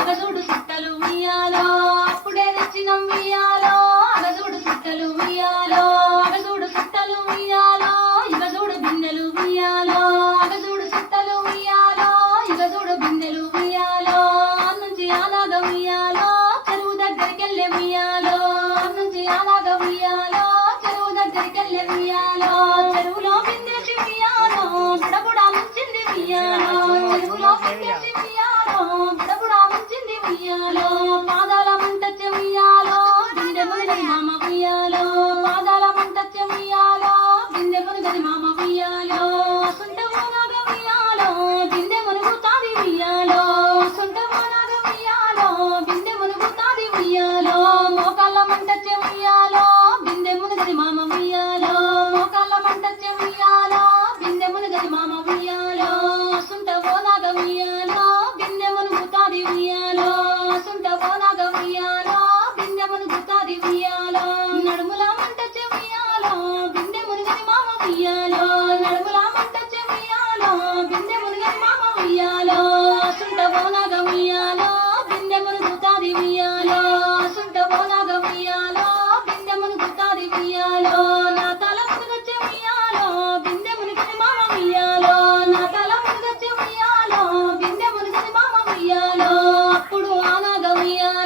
అగదుడు చుట్టలు ఉయ్యాలో అప్పుడే తెచ్చినం ఉయ్యాలో అగదుడు చుట్టలు ఉయ్యాలో అగదుడు చుట్టలు ఉయ్యాలో ఇగదుడు బిందెలు ఉయ్యాలో అగదుడు చుట్టలు ఉయ్యాలో ఇగదుడు బిందెలు ఉయ్యాలో నుంచి అలాగ ఉయ్యాలో చెరువు దగ్గరికెళ్ళే ఉయ్యాలో నుంచి అలాగ ఉయ్యాలో చెరువు దగ్గరికెళ్ళే ఉయ్యాలో చెరువులో బిందెసి ఉయ్యాలో బుడబుడా ముంచింది ఉయ్యాలో చెరువులో బిందెసి ఉయ్యాలో బుడబుడా ముంచింది ఉయ్యాలో పాదాల మంటచ్చే ఉయ్యాలో బిందె మునిగది మామ ఉయ్యాలో పాదాల మంటచ్చే ఉయ్యాలో బిందె మునిగది మామ ఉయ్యాలో సుంట మోనాగ ఉయ్యాలో బిందె మునుగుతాది ఉయ్యాలో సుంట మోనాగ ఉయ్యాలో బిందె మునుగుతాది ఉయ్యాలో మోకాళ్ళ మంటచ్చే ఉయ్యాలో బిందె మునిగది మామ ఉయ్యాలో మోకాళ్ళ మంటచ్చే ఉయ్యాలో బిందె మునిగది మామ ఉయ్యాలో సుంట మోనాగ ఉయ్యాలో బిందె మునుగుతాది ఉయ్యాలో సుంట మోనాగ ఉయ్యాలో బిందె మునుగుతాది ఉయ్యాలో నడుముల మంటచ్చే ఉయ్యాలో బిందె మునిగది మామ ఉయ్యాలో నడుముల మంటచ్చే ఉయ్యాలో బిందె మునిగది మామ ఉయ్యాలో సుంట మోనాగ ఉయ్యాలో బిందె మునుగుతాది ఉయ్యాలో